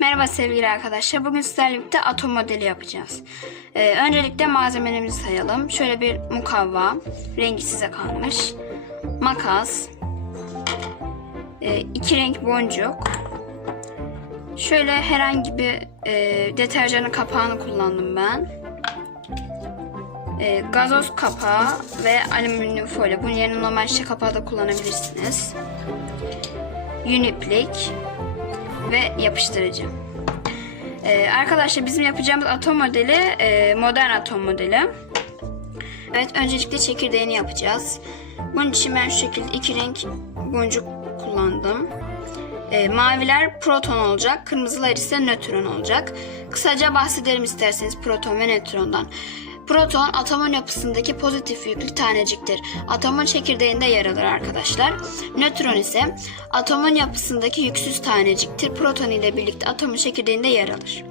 Merhaba sevgili arkadaşlar. Bugün sizlerle birlikte atom modeli yapacağız. Ee, öncelikle malzemelerimizi sayalım. Şöyle bir mukavva. Rengi size kalmış. Makas. e, iki renk boncuk. Şöyle herhangi bir e, deterjanın kapağını kullandım ben. E, gazoz kapağı ve alüminyum folyo. Bunun yerine normal şişe kapağı da kullanabilirsiniz. Uniplik ve yapıştırıcı. Ee, arkadaşlar bizim yapacağımız atom modeli e, modern atom modeli. Evet öncelikle çekirdeğini yapacağız. Bunun için ben şu şekilde iki renk boncuk kullandım. Ee, maviler proton olacak, kırmızılar ise nötron olacak. Kısaca bahsedelim isterseniz proton ve nötrondan. Proton atomun yapısındaki pozitif yüklü taneciktir. Atomun çekirdeğinde yer alır arkadaşlar. Nötron ise atomun yapısındaki yüksüz taneciktir. Proton ile birlikte atomun çekirdeğinde yer alır.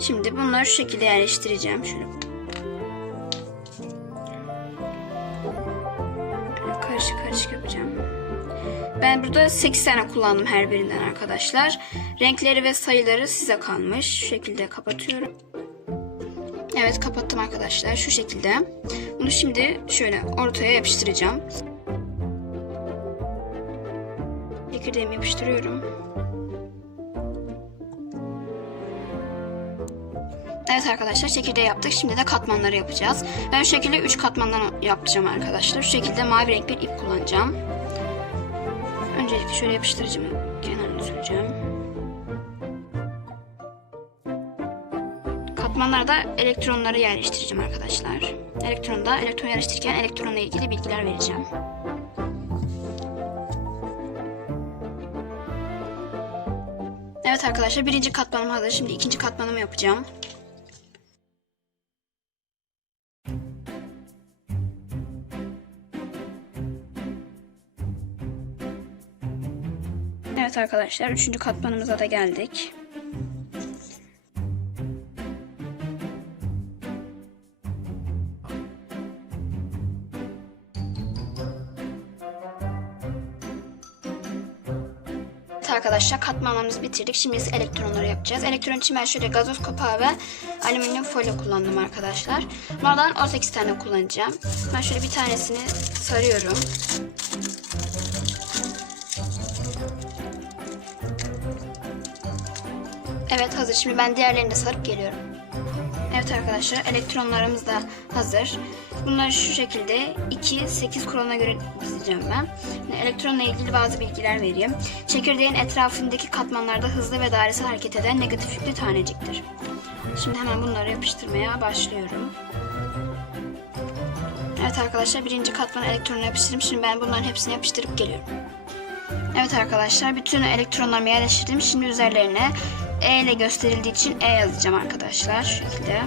Şimdi bunları şu şekilde yerleştireceğim. Şöyle karışık karışık yapacağım. Ben burada 8 tane kullandım her birinden arkadaşlar. Renkleri ve sayıları size kalmış. Şu şekilde kapatıyorum. Evet kapattım arkadaşlar şu şekilde. Bunu şimdi şöyle ortaya yapıştıracağım. Çekirdeğimi yapıştırıyorum. Evet arkadaşlar çekirdeği yaptık. Şimdi de katmanları yapacağız. Ben şu şekilde 3 katmandan yapacağım arkadaşlar. Şu şekilde mavi renk bir ip kullanacağım. Öncelikle şöyle yapıştırıcımı kenarını süreceğim. Katmanlarda elektronları yerleştireceğim arkadaşlar. Elektronda elektron yerleştirirken elektronla ilgili bilgiler vereceğim. Evet arkadaşlar birinci katmanım hazır. Şimdi ikinci katmanımı yapacağım. Evet arkadaşlar üçüncü katmanımıza da geldik. Arkadaşlar katmanlarımızı bitirdik. Şimdi ise elektronları yapacağız. Elektron için ben şöyle gazoz kapağı ve alüminyum folyo kullandım arkadaşlar. Bunlardan 18 tane kullanacağım. Ben şöyle bir tanesini sarıyorum. Evet hazır. Şimdi ben diğerlerini de sarıp geliyorum. Evet arkadaşlar elektronlarımız da hazır. Bunları şu şekilde 2-8 kuralına göre dizeceğim ben. Şimdi elektronla ilgili bazı bilgiler vereyim. Çekirdeğin etrafındaki katmanlarda hızlı ve dairesel hareket eden negatif yüklü taneciktir. Şimdi hemen bunları yapıştırmaya başlıyorum. Evet arkadaşlar birinci katman elektronu yapıştırdım. Şimdi ben bunların hepsini yapıştırıp geliyorum. Evet arkadaşlar bütün elektronlarımı yerleştirdim. Şimdi üzerlerine E ile gösterildiği için E yazacağım arkadaşlar. Şu şekilde.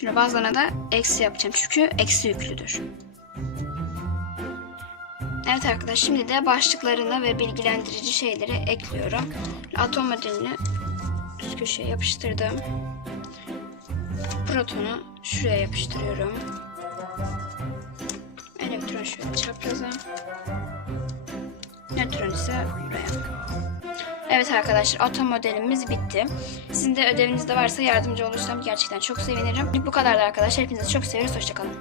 Şimdi bazılarına da eksi yapacağım. Çünkü eksi yüklüdür. Evet arkadaşlar şimdi de başlıklarını ve bilgilendirici şeyleri ekliyorum. Atom modelini üst köşeye yapıştırdım. Protonu şuraya yapıştırıyorum. Elektron şöyle çapraza. Nötron ise buraya. Evet arkadaşlar atom modelimiz bitti. Sizin de ödevinizde varsa yardımcı olursam gerçekten çok sevinirim. Bu kadar da arkadaşlar. Hepinizi çok seviyoruz. Hoşçakalın.